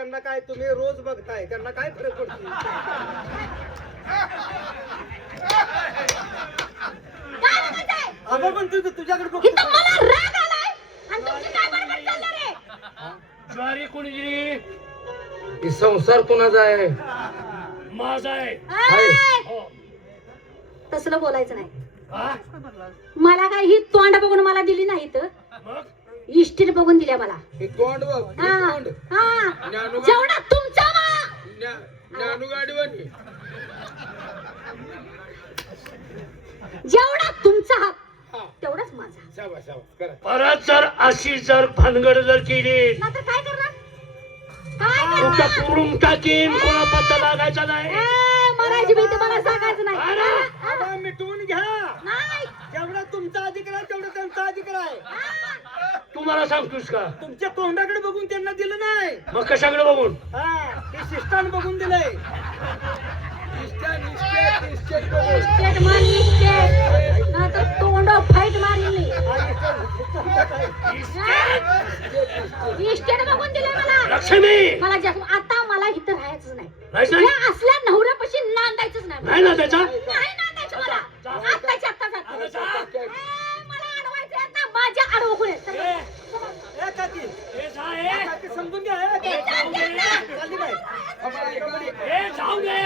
त्यांना काय तुम्ही रोज बघताय त्यांना काय फरक पडतो अगं पण तुझ्याकडे बघतो ज्वारी कोणी दिली? ही संसार कोणाचा आहे? माझा आहे. हो. तसलं बोलायचं नाही. हा? मला काय ही तोंड बघून मला दिली नाही तर मग इष्टीने बघून दिल्या मला. हे तोंड बघ, हे हा, तोंड. हा. ज्ञानू जेवढा तुमचा ज्ञानू गाडीवानी. जेवढा तुमचा हक हा, तेवढाच माझा. शाबास, शाबास, करा. परत जर अशी जर भानगड जर केली नाहीतर काय करणार? काय तुमचा करणार? पुरून टाकीन, कोणा पत्ता लागायचा नाही. मराठी भीती मला सांगायचं नाही. अरे, अगं मिटवून घ्या नाही. जेवढा तुमचा अधिकार आहे तेवढा त्यांचा अधिकार आहे तुम्हाला सांगतोस का? तुमच्या तोंडाकडे बघून त्यांना दिलं नाही मग कशाकडे बघून? हा ते शिस्तान बघून दिलंय इस्टेट, इस्टेट, इस्टेट बघू. इस्टेट मार इस्टेट. नाहीतर तोंड फाईट मारील मी. इस्टेट बघून दिले मला. लक्ष्मी मला आता मला इथं राहायचं नाही. राहायचं नाही? या असल्या नवऱ्यापाशी नांदायचंच नाही. नाही ना त्याचा? नाही नांदायचं मला. आत्ताच्या आत्ता जातो. अगं जा. मला अडवायचं आता माझ्या आडवं कोण आहे? ए, ए, काकी ए, जा, ए. काकी समजून घ्या ए, ए, काकी. जा, जा, जा. चालली काय आम्हाला इकडे. ए, जाऊ दे.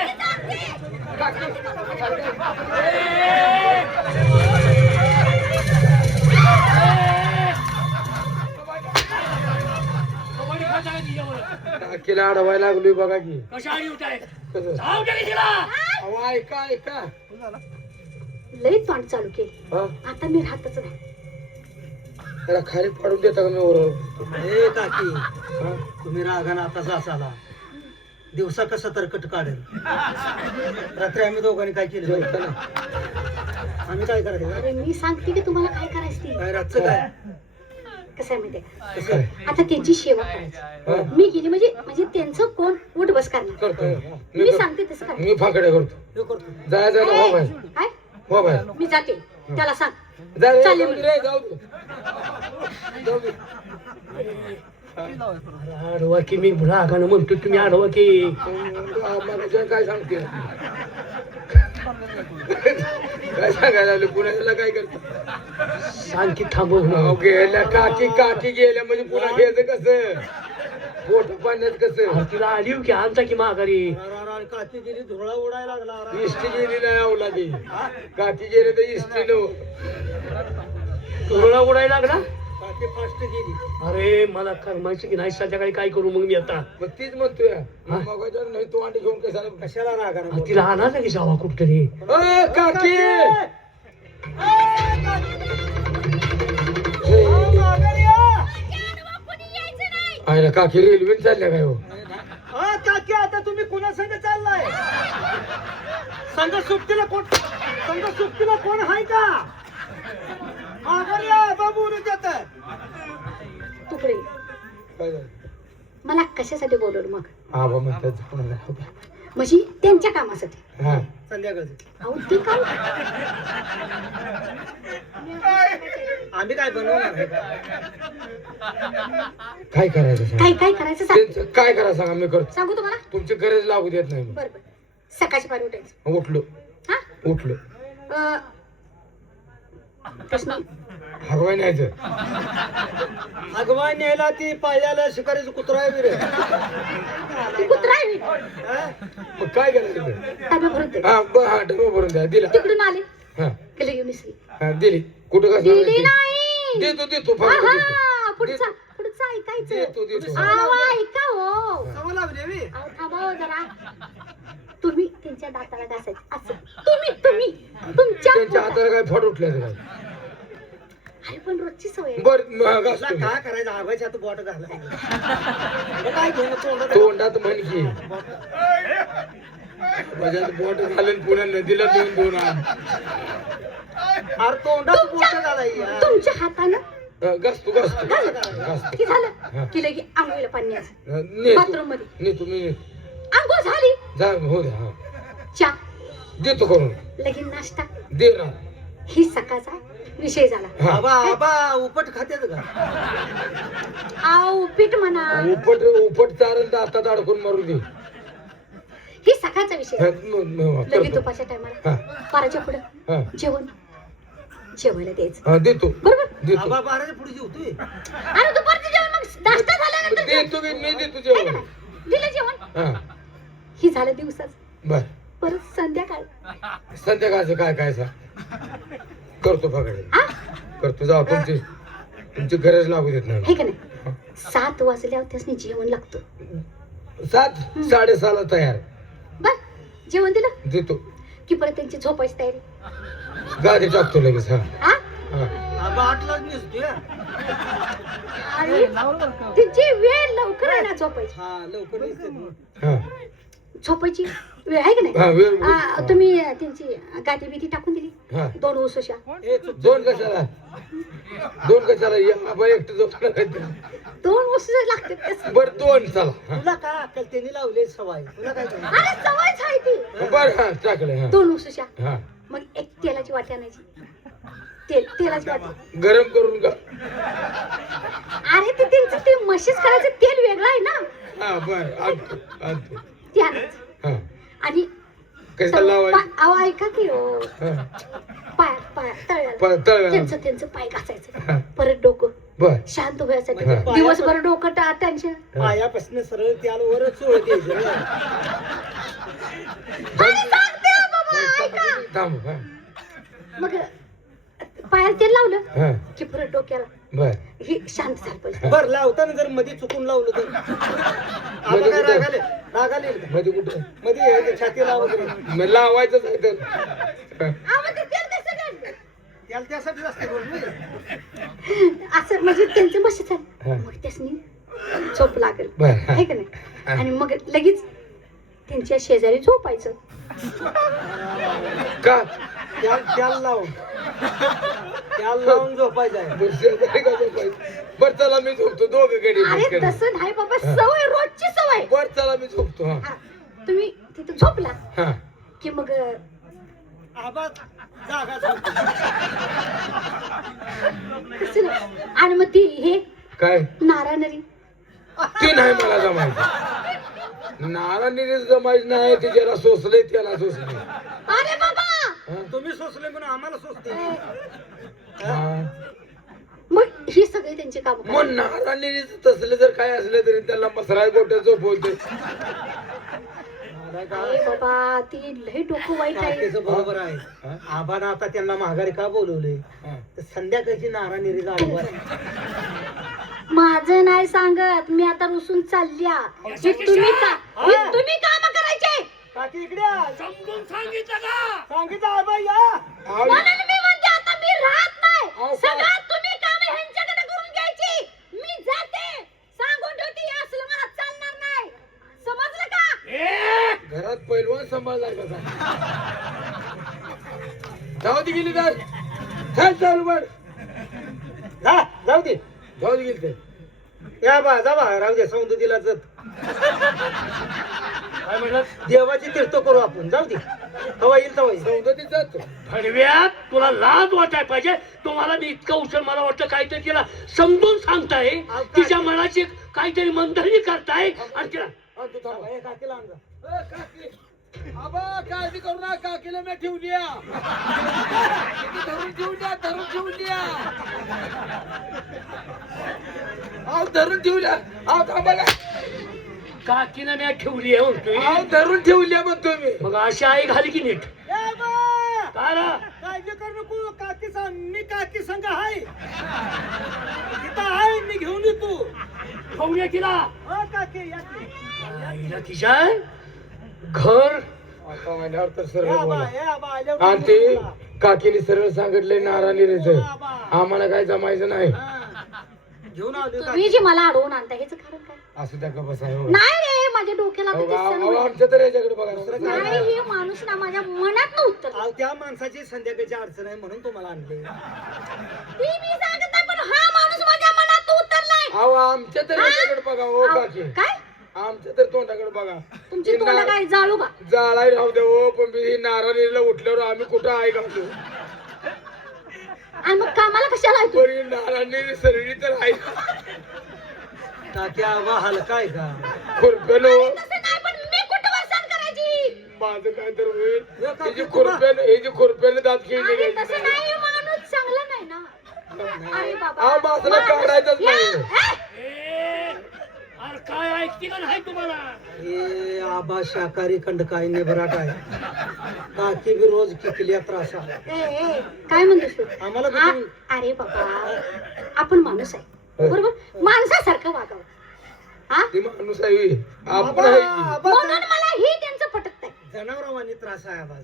कबड्डी खेळता का तिच्यावर? टाकीला अडवायला लागलोय बघा की. कशा आडी उठाय? कसं? जाऊ दे की तिला. अहो, ऐका ऐका. लई तोंड चालू केली. हा, आता मी राहतच नाही. त्याला खाली पाडून देता का मी वर? ए काकी हा? तुम्ही रागाना आता सासाला दिवसा कसं तरकट काढेल रात्री आम्ही दोघांनी काय केलं जेवताना. आम्ही काय करायचं अरे मी सांगते की तुम्हाला काय करायचं ते. काय रातचं काय कसं आहे माहितीये का? कसं आहे? आता त्यांची सेवा करायची. हा? मी गेली म्हणजे त्यांचं कोण उठ बस करणार. करतो मी सांगते तसं काय. मी फाकडे करतो. हे करतो जाय जाय ना, हो बाय, काय हो बाय. मी जाते त्याला सांग. जाय, जाऊ चालेल. दे रे, जाऊ दे. जाऊ दे. आडवा की मी रागानं म्हणतो तुम्ही आडवा की. आम्हाला काय सांगते काय सांगायला लागले पुण्याला काय करतो? सांग की थांबव. अहो, गेल्या काठी काठी गेल्या म्हणजे पुन्हा घ्यायचं कसं? पोट पाण्यात कसं? तिला आली की आमचा की माघारी. काठी गेली धुळा उडायला लागला इष्टी गेली नाही अवलादी. काठी गेली तर इष्टी नो. तुला उडायला लागला. काठी फास्ट गेली अरे मला करमायचं की नाही संध्याकाळी काय करू मग मी आता? मग तीच म्हणतोय मगाच्या नाही तू अंडी घेऊन कशाला? कशाला रागाना तिला आणा ना की जावा कुठतरी. काकी आयला काकी रेल्वे चालल्या काय हो? हा काकी आता तुम्ही कुणा संग चाललाय संघ सुट्टीला कोण आहे का माघारी या बाबू देत तुकडे काय झालं? मला कशासाठी बोलवलं मग? आबा म्हणतात पुन्हा जाऊ द्या. म्हणजे त्यांच्या कामासाठी. हा संध्याकाळची अहो ते काम आम्ही काय बनवणार आहे का काय करायचं सांग? काय काय करायचं सांग. त्यांचं काय करायचं सांगा मी करतो. सांगू तुम्हाला. तुमची गरज लागू देत नाही मी. बरं बरं सकाळची पारी उठायचं. उठलो हा उठलो प्रश्न हगवाय न्यायचं. अगवाय न्यायला ती पाळल्याला शिकारीचं कुत्रा आहे रे ती कुत्रा आहे. हा? मग काय करायचं ते? डबे भरून दे. हा डबा भरून द्या. दिला. तिकडून आले हा गेले घेऊन मिसरी. हा दिली. कुठं कसं दिली आणायची? नाही. देतो फक्त देतो. आहा, पुढचा ऐकायचं. देतो आवा ऐका हो. सवय लावली मी अहो, थांबा हो जरा. तुम्ही त्यांच्या दाताला घासायचं असं. तुम्ही तुमच्या त्यांच्या हाताला काय फट उठल्याचं काय? अरे पण रोजची सवय आहे. बर तुला काय करायचं आवाच्या हात बोट घालायचं काय घेणं तोंडात तोंडात म्हण की माझ्यात बोट घालून पुन्हा नदीला दोन आण. अरे तोंडात बोट घालायची तुमच्या हातानं घास तू की झालं की लगे आंघोळीला पाणी ने बाथरूम मध्ये ने तुम्ही आंघोळ झाली. जा हो द्या. हा चहा देतो करून लगीन नाश्ता दे ना. ही सकाळचा विषय झाला. हा. आबा आबा उपट खात्यात का? आव पीठ म्हणा, उपट चारण दातात अडकून मारू दे. ही सकाळचा विषय हा, झाला. लगेच करतो. दुपारच्या टायमाला हा. बाराच्या पुढे हा. जेवायला द्यायचं. हा, देतो बरोबर. देतो आबा 12च्या पुढे जेवतोय. आणि दुपारचं जेवण मग नाश्ता झाल्यानंतर देतो की मी देतो आहे का जेवण. नाही? दिलं जेवण, हा ही झालं दिवसाच. बर परत संध्याकाळ संध्याकाळचं काय सांग करतो पकडे हा करतो. जाऊ तुमची गरज लागू देत नाही. हे का नाही 7 वाजल्यावर त्यासनी जेवण लागतं. 7 साडेसहाला तयार बर जेवण दिलं देतो. की परत त्यांची झोपायची तयारी. गाडी टाकतो लगेच. हा हा हा आबा 8लाच निघतोय. आणि त्यांची वेळ लवकर आहे ना झोपायची. हा लवकर निघते. हा झोपायची वेळ आहे का हा, वेळ- नाही? तुम्ही त्यांची गाठी बिठी टाकून दिली. हा 2 उसोशा. दोन कशाला आपण एकटं झोपणार नाही. 2 उसोशा लागतात त्यास. बरं 2 चला. हा. तुला काय अक्कल त्यांनी लावले सवाय तुला काय जमलं? अरे सवयच आहे ती. बरं हा टाकलं. हा 2 उसोशा. हा मग एक तेलाची वाटी आणायची. तेलाची वाटी. गरम करून का. अरे ते त्यांचं ते मशीज करायचं तेल वेगळं आहे ना. हा बरं आणतो. ते आणायचं. हा आणि कशाला लावायचं. अहो ऐका की हो. हा. पाय तळ्याला तळव्याला. त्यांचं पाय हा. घासायचं. परत डोकं बर शांत व्हायसाठी. म्हणजे पाया- दिवसभर डोकं टेन्शन. पायापासून सरळ त्याला वरच चोळत यायचं. थांब. हा मग पायाला तेल लावलं हा की परत डोक्याला बर ही शांत झालं पाहिजे. बर लावताना जर मध्ये चुकून लावलं तर आबा काय रागाले मध्ये कुठं मध्ये छातीला वगैरे मग लावायचंच आहे तर. हा. अहो, ते तेल कसं काय? त्याला त्यासाठीच असते बरोबर. असं म्हणजे त्यांचं मशीद हा. झालं. मग त्यासनी झोप लागेल बर हा. आहे का नाही? आणि मग लगेच त्यांच्या शेजारी झोपायचं. का त्याला लावून झोपायचं आहे. बरं, शेजारी का झोपायचं? बरं चला मी झोपतो. दोघं अरे गडी तसं नाही बाबा, सवय रोजची सवय. बर चला मी झोपतो. हा हा, तुम्ही तिथं झोपला हा की मग आबा जागा झोपतो. कसं नाही. आणि मग ती हे काय नारानरी ते नाही मला जमायचं. नारायणी जमायचं नाही. ते ज्याला सोसलंय त्याला सोसलंय. अरे बाबा हा? तुम्ही सोसले म्हणून आम्हाला सोसते. हा. मग ही सगळी त्यांची काम. मग नारायणी तसलं जर काय असलं तरी त्याला मसराय गोट्या झोपवते. बाबा ती लय डोकं वाईट आहे. त्याचं बरोबर आहे. हा? आबानं आता त्यांना माघारी का बोलवले हा. तर संध्याकाळची नारानिरीचा आडवा. माझं नाही सांगत, मी आता रुसून चालल्या. हे तुम्ही काम करायचे. काकी इकडे आ. समजून सांगितलं का? सांगितलं आबा या. म्हणून मी म्हणते आता मी राहत नाही. अहो, सगळं तुम्ही काम ह्यांच्याकडे करून घ्यायची. मी जाते. सांगून ठेवते हे असलं मला चालणार नाही. समजलं का? घरात पैलवान सांभाळलाय का? जाऊ दे गेली तर चालू बड. जाऊ दे जाऊ दे गेली तर. या बा जा बा राहू दे. सौंदतीला जत काय म्हणलं? देवाची तीर्थ करू आपण. जाऊ दे हवा येईल तवा येईल. सौंदतीत जातो. भडव्यात तुला लाज वाटाय पाहिजे. तुम्हाला मी इतकं उशीर मला वाटतं काहीतरी तिला समजून सांगताय. तिच्या मनाची काहीतरी मंथनी करताय आणि तिला आणतो थांबा. ए, काकीला आण जा. काकी आबा काळजी करू नका. काकीला मी ठेवली धरून ठेवून द्या. अहो धरून ठेवल्या. अहो थांबा का. काकीनं मी ठेवली आहे म्हणतोय. अहो धरून ठेवल्या म्हणतो मी. मग अशी आई घाली की नीट. ए बा, काय रा? काळजी करू नको. काकीचा मी काकी संघ आहे. तिथं आहे मी घेऊन येतो. खाऊया तिला. हो काकी या की. आईला तिच्या घर आता आल्यावर तर सरळ या बा बोला. या बा आल्यावर आणि ते बोला. काकीने सरळ सांगितलंय नारायणीच आम्हाला काय जमायचं नाही. हा. घेऊन आलो तुम्ही जी मला अडवून आणता ह्याचं कारण काय? असं त्या का बसाय. नाही रे माझ्या डोक्याला आता ते सण होईल. आमच्या तर याच्याकडे बघा. नाही हे माणूस ना माझ्या मनात नव्हतं. अहो, त्या माणसाची संध्याकाळची अडचण आहे म्हणून तुम्हाला आणले. ती मी सांगत नाही पण हा माणूस माझ्या मनात उतरलाय. अहो आमच्या तर याच्याकडे बघा. ओ काकी काय आमच्या तर तोंडाकडे बघा. तुमची तोंड काय जाळू का? जाळाय राहू दे. ओ पण ही नारायणीला उठल्यावर आम्ही कुठं आहे घालू. आणि मग कामाला कशाला आहे तू? बरी नारायणी सरणी तर आहे काकी आबा हलका आहे का? खुरप्यानं हो. तसं नाही, पण मी कुठं वरसान करायची? माझं काय तर होईल हे का हे जे तुला- खुरप्यानं हे जे खुरप्यानं दात अरे खेळले तसं नाही, माणूस चांगला नाही ना. अरे बाबा, हा, बाजूला माणूस- काढायचंच या, नाही. हे? अरे काय ऐकते का नाही तुम्हाला? हे आबा शाकाहारी खंडकाय निबराट आहे. काकी बी रोज किकल्या त्रास आहे. ए, काय म्हणतोस तू? आम्हाला बी आ- तुम्ही- अरे बाबा, आपण माणूस आहे बरोबर, माणसासारखं वागावं. हा, ती माणूस आहे होय. आपण आबा, आहे की. आबा, म्हणून मला ही त्यांचं पटत नाही. जनावरावानी त्रास आहे आबा.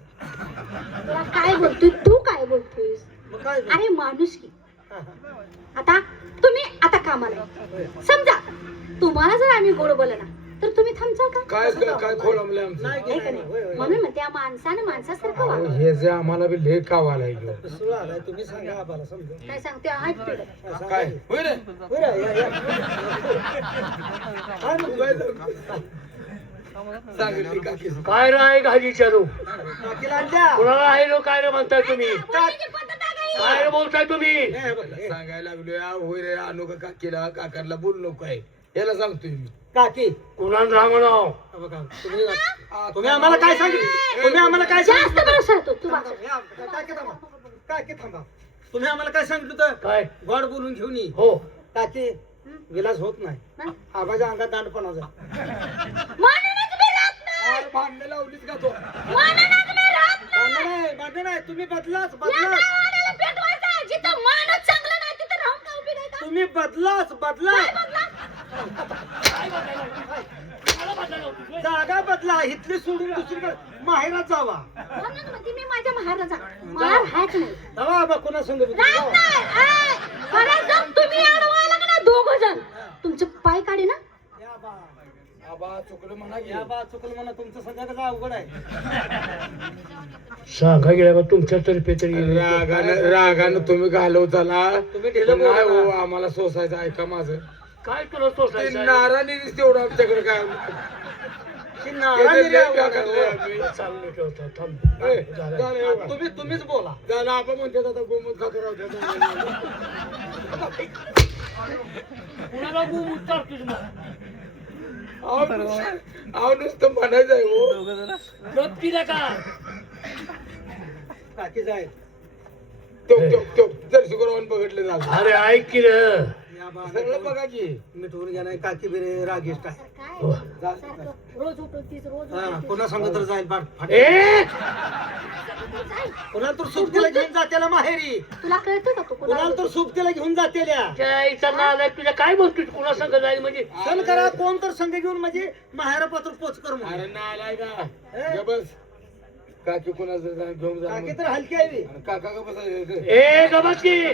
तुला काय बोलतोय, तू काय बोलतोयस? मग काय अरे माणूस की हा, हा. आता तुम्ही आता कामाला आहे. समजा तुम्हाला जर आम्ही गोड बोलला ना तर तुम्ही थांबचा का? काय खोळंबले आमचं नाही आहे का नाही, होय, नाही? होय. म्हणून म्हणते, त्या माणसानं माणसासारखं अहो, वागावं. हे जे आम्हाला बी लय कावाला आहे ह्यो. सुरू आलाय तुम्ही सांगा आबाला समजा. काय सांगते आहेत ते? हा, सांगा काय की. होय रे होय रे, या, या. काय म्हणतो? सांगितली काकी काय राय घाली विचारू काकीला आणल्या. कुणाला आहे रो काय रे म्हणताय तुम्ही? बोलण्याची पद्धत आहे का ही? काय रे बोलताय तुम्ही? हे बघ, हे. सांगायला लागलोय होय रे आणू का काकीला काकाला बोल नको आहे याला सांगतोय मी काकी कुणाला राहा म्हणाव? हा बघा, तुम्ही आम्हाला काय सांगितलं? तुम्ही आम्हाला काय जास्त सांगितलं? बरं सरतो तू वागा. काकी थांबा. काकी थांबा. तुम्ही आम्हाला काय सांगितलं तर काय गोड बोलून घेऊन ये. हो काकी विलास होत नाही. हं? आबाच्या अंगात दांडपणाचा. म्हणूनच मी राहत नाही. भांडण लावलीच का तो म्हणूनच मी राहत नाही. भांडण नाही. तुम्ही बदलाच या बदलाच. गावाला पेटवायचा. जिथं माणूस चांगला नाही तिथं राहून का उभी नाही का? तुम्ही बदलाच बदलाच. काय बदला? मला बदलायला होती. जागा बदला. इथली सोडून दुसरीकडे माहेरात जावा. म्हणून म्हणते मी माझ्या माहेरला जा. मार हात नाही. जावा आबा कोणा संग बी राहत जावा. नाही. ऐ, परत जर तुम्ही अडवायला लागला ना दोघं जण, तुमचं पाय काढे ना. या आबा. आबा चुकलं म्हणा की या आबा चुकलं म्हणा तुमचं सगळ्याचं अवघड आहे. सांगा गेल्या का तुमच्या तर्फे तरी रागानं तुम्ही घालवताला तुम्ही ढिलं बोलू नाही हो नका. आम्हाला सोसायचं ऐका माझं काय तुला ते सोसायचं आहे? नारायणीच तेवढं आमच्याकडे काय ती ते नाराज लय आहे बेकारलंय अवघड आहे. आम्ही. चालू ठेवतो थांब ए, झालं. झालं एवढं. तुम्हीच बोला. झालं आपण म्हणतात आता गोमूत खातो राहू कुणाला गुम उतरतोस मग? अहो नुसतं म्हणायचं आहे हो गप केलं का? काकी जाय. जर्सी करून बघितलं झालं अरे ऐक की रे. या आबा सगळं बघा की मिठवून घ्या नाही काकी बिरे रागिष्ट आहे. काय? हो. सारखं रोज उठवतीस, रोज हा, उठवतीस. कोणा सांगत तर जाईल फाट. ए कोणाला तर सोबतीला घेऊन जात्याला माहेरी. तुला कळतं का तू कोणाला तर सोबतीला घेऊन जातेल्या. त्या इथं नालाय तुझ्या काय बोलतोय कुणा संग जाईल म्हणजे सण करा कोण तर संघ घेऊन म्हणजे माहेरा पात्र पोच कर अरे म्हणून. नाही आलाय का ग बस काकी कोणाचं घेऊन जा काकी तर हलकी आहे बी. आणि काका का बसायचं ए गबस की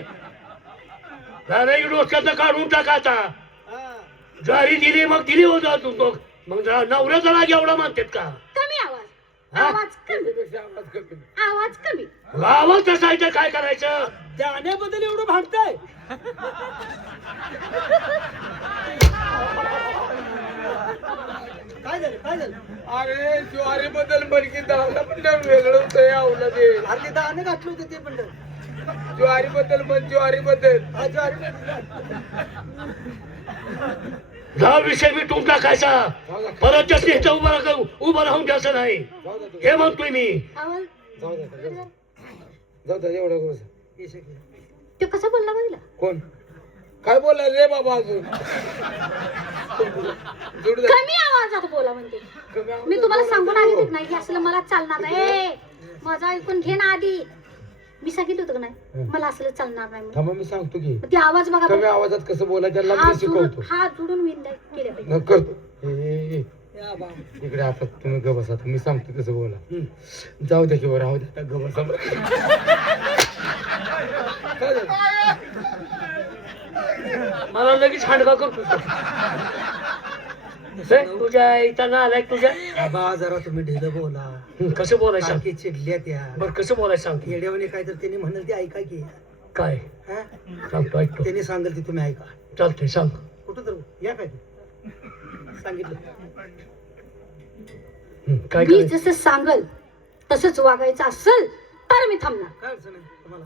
झालं डोक्यात काढून टाका आता हा. ज्वारी दिली मग दिली होता तू तो मग नवऱ्याचा लाग एवढा मानतात का? कमी आवाज, हा? आवाज कमी, त्याच्यापेक्षा आवाज कमी आवाज कमी. गावात तसं आहे तर काय करायचं? जाण्याबद्दल एवढं भांडताय. काय झालं काय झालं? अरे ज्वारी बद्दल बनकी दावला पण वेगळं होतं आवला ते अरे ते दाणे घातले होते ते पण. ज्वारी बद्दल पण ज्वारी बद्दल हा, ज्वारी. हा विषय मी तुम टाकायचा परत जास्त इथं उभं राहून द्यायचं नाही जाऊ दे हे म्हणतोय मी. आवाज जाऊ दे जाऊ दे एवढं गोष्ट हे सगळं. तो कसा बोलला बघितला? कोण काय बोलला रे बाबा अजून जोड दे. कमी आवाजात बोला म्हणते. कमी आवाजात मी तुम्हाला बोला. सांगून आली होती नाही, असलं मला चालणार नाही. माझं ऐकून घे ना आधी. मी सांगितलं होतं का नाही मला असलं चालणार नाही म्हणून. थांबा मी सांगतो की ती आवाज बघा कमी बरं. आवाजात कसं बोलायचं त्याला हात मी शिकवतो जोडून, हात जोडून विनंती केल्या पाहिजे. न करतो ए, या बा. इकडे आता तुम्ही ग बसा मी सांगतो कसं बोला हम्म. जाऊ द्या किंवा राहू द्या ग बसा काय झालं? मला लगेच हांडगा करतो हे, तुझ्या इथं आलाय तुझ्या आबा जरा तुम्ही ढिलं बोला. कसं बोलायचं सांग. काकी चिडल्या त्या. बरं कसं बोलायचं सांग की. येड्यावाने काय तर त्यांनी म्हणलं ते ऐका की. काय हा? सांगतो ऐकतो त्यांनी सांगेल ते तुम्ही ऐका. चालतंय सांग. कुठं तर या काय सांगितलं. काय मी करायचं? जसं सांगल तसंच वागायचं असेल तर मी थांबणार. काय अडचण आहे तुम्हाला?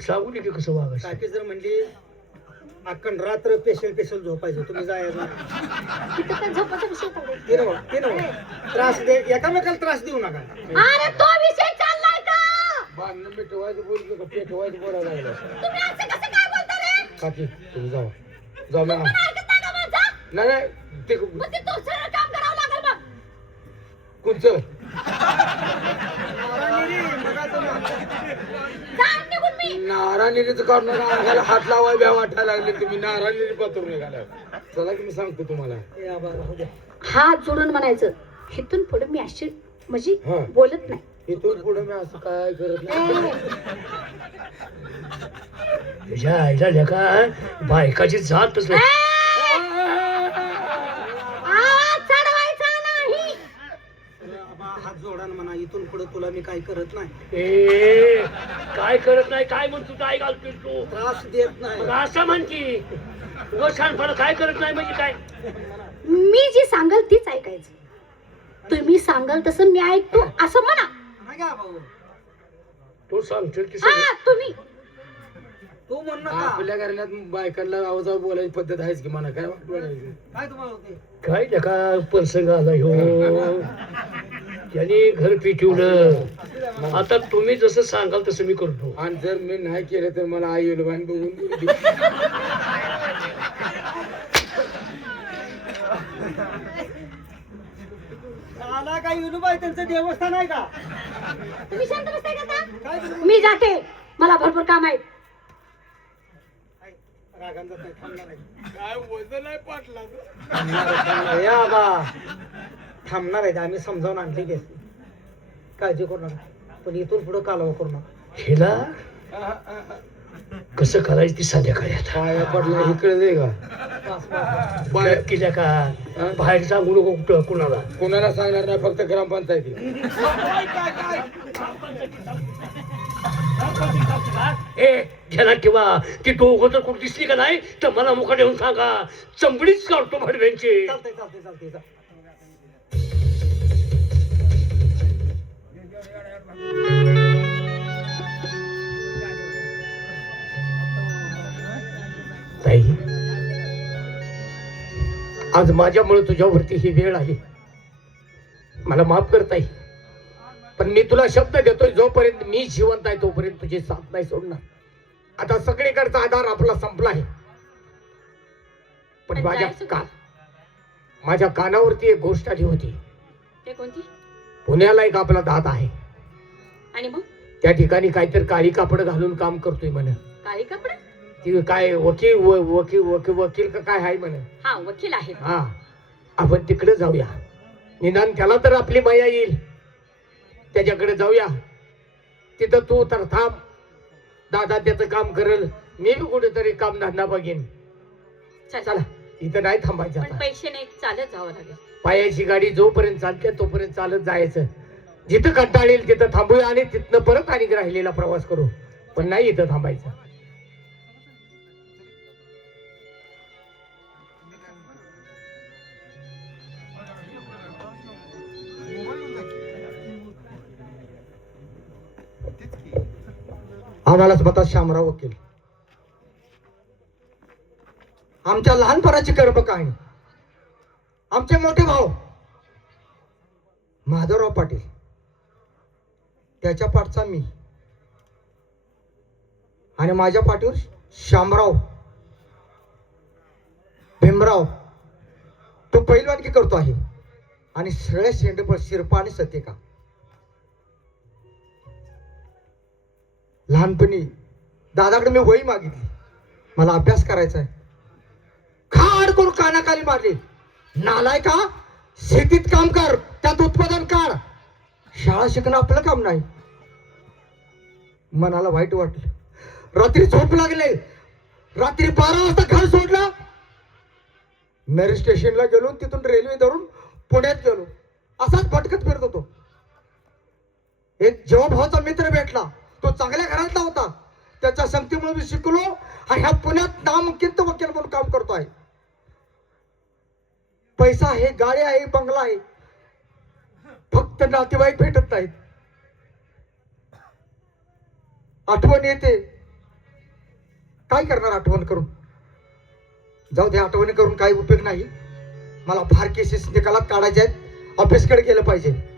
सांगू दे की कसं वागायचं. काकी जर म्हणली अखंड रात्र पेशल झोपायचं तुम्ही जायचं तिथं तर झोपायचा विषय चाललाय. ते नव्ह त्रास दे एकामेकाला त्रास देऊ नका. अरे तो विषय चाललाय का? भांडणं मिटवायचं बोलतो का पेटवायचं बोलायला लागलं. तुम्ही असं कसं काय बोलता रे? काकी तुम्ही जावा जाऊ पण ऐकत नाही का माझं? नाही नाही ते मग ते तो सरळ काम करावं लागेल मग. कोणचं जाऊन निघून मी. नारायणीचं काढून अंगाला हात लावाय भ्या वाटायला लागले तुम्ही नारायणी पत्र निघाल्या. चला की मी सांगतो तुम्हाला. हात जोडून म्हणायचं इथून पुढे मी अशी म्हणजे हा. बोलत नाही. इथून पुढे मी असं काय करत नाही. तुझ्या आईला लेका बायकाची जातच नाही. आवाज चढवायचा नाही. हात जोडा ना म्हणा इथून पुढे तुला मी काही करत नाही ए काय करत नाही काय म्हणतो तू आई घालतोस तू त्रास देत नाही. असं म्हण की व छानपणा काय करत नाही म्हणजे काय. मी जी सांगल तीच ऐकायचं. तुम्ही सांगाल तसं मी ऐकतो असं म्हणा. हा घ्या भाऊ तो सांगतो की हा तुम्ही तू म्हण नका. आपल्या घराण्यात बायकांना आवाज बोलायची पद्धत आहेच की म्हणा काय बोलायचं. काय तुम्हाला होते काय लेका प्रसंग आला ह्यो त्याने घर पिटवलं. आता तुम्ही जसं सांगाल तसं मी करतो. आणि जर मी नाही केलं तर मला आई येईल बाई बघून देईल. आला काय विनोबाई त्यांचं देवस्थान आहे का? तुम्ही शांत बसताय का आता? काय तुम्ही- मी जाते. मला भरपूर काम आहे. रागान जात नाही, थांबणार आहे. काय वजन आहे पाटला थांबणार आहे, या बा. थांबणार आहे आम्ही समजावून आणली की काळजी करू नका पण इथून पुढे कालवा करू नका. हिला कसं करायचं ती संध्याकाळी आता. पाया पडला हे कळलंय का? बस, बस. बाय केल्या का बाहेर सांगू नको कुठं कुणाला. कोणाला सांगणार नाही फक्त ग्रामपंचायती. ए ध्यानात ठेवा ती दोघं जर कुठे दिसली का नाही तर मला मुखात येऊन सांगा. चंबडीच काढतो भडव्यांची. चालतंय चालतंय चालतंय चालतंय. ताई आज माझ्यामुळे तुझ्यावरती ही वेळ आली. मला माफ कर ताई पण मी तुला शब्द देतोय जोपर्यंत मी जिवंत आहे तोपर्यंत तुझी साथ नाही सोडणार. आता सगळीकडचा आधार आपला संपला आहे पण माझ्या कानावरती एक गोष्ट आली होती. ते कोणती? पुण्याला एक आपला दादा आहे. आणि मग त्या ठिकाणी काहीतरी काळी कापड घालून काम करतोय म्हणे. काळी कपडे? ती काय वकील का काय आहे म्हणे. हा वकील आहे. हा आपण तिकडे जाऊया. निदान त्याला तर आपली माया येईल. त्याच्याकडे जाऊया. तिथं तू तर थांब. दादा त्याचं काम करेल. मी बी कुठेतरी काम धंदा बघेन. चला इथं नाही थांबायचं पण आता. पैसे नाही चालत जावं लागेल. पायाची गाडी जोपर्यंत चालते तोपर्यंत चालत जायचं. जिथं कंटाळ येईल तिथं थांबूया आणि तिथनं परत आणि राहिलेला प्रवास करू पण नाही इथं थांबायचं. आम्हालाच बता शामराव वकील आमच्या लहानपणाची कर्म कहाणी. आमचे मोठे भाऊ माधवराव पाटील त्याच्या पाठचा मी आणि माझ्या पाठीवर शामराव भीमराव तो पहिलवानगी करतो आहे आणि सगळ्या शेंडपर शिरपा आणि सत्यका. लहानपणी दादाकडे मी वही मागितली. मला अभ्यास करायचा आहे. खाड करून कानाखाली मारली. नालाय का शेतीत काम कर त्यात उत्पादन काढ. शाळा शिकणं आपलं काम नाही. मनाला वाईट वाटलं. रात्री झोप लागले. रात्री 12 वाजता घर सोडलं. मेरी स्टेशनला गेलो तिथून रेल्वे धरून पुण्यात गेलो. असाच भटकत फिरत होतो. एक जेव्हा भावाचा मित्र भेटला. तो चांगल्या घरातला होता. त्याच्या संगतीमुळे मी शिकलो आणि ह्या पुण्यात नामांकित वकील म्हणून काम करतो आहे. पैसा आहे, गाडी आहे, बंगला आहे, फक्त नातेवाईक भेटत नाहीत. आठवण येते काय करणार आठवण करून? जाऊ दे, आठवणी करून काही उपयोग नाही. मला फार केसेस निकालात काढायचे आहेत. ऑफिसकडे गेलं पाहिजे.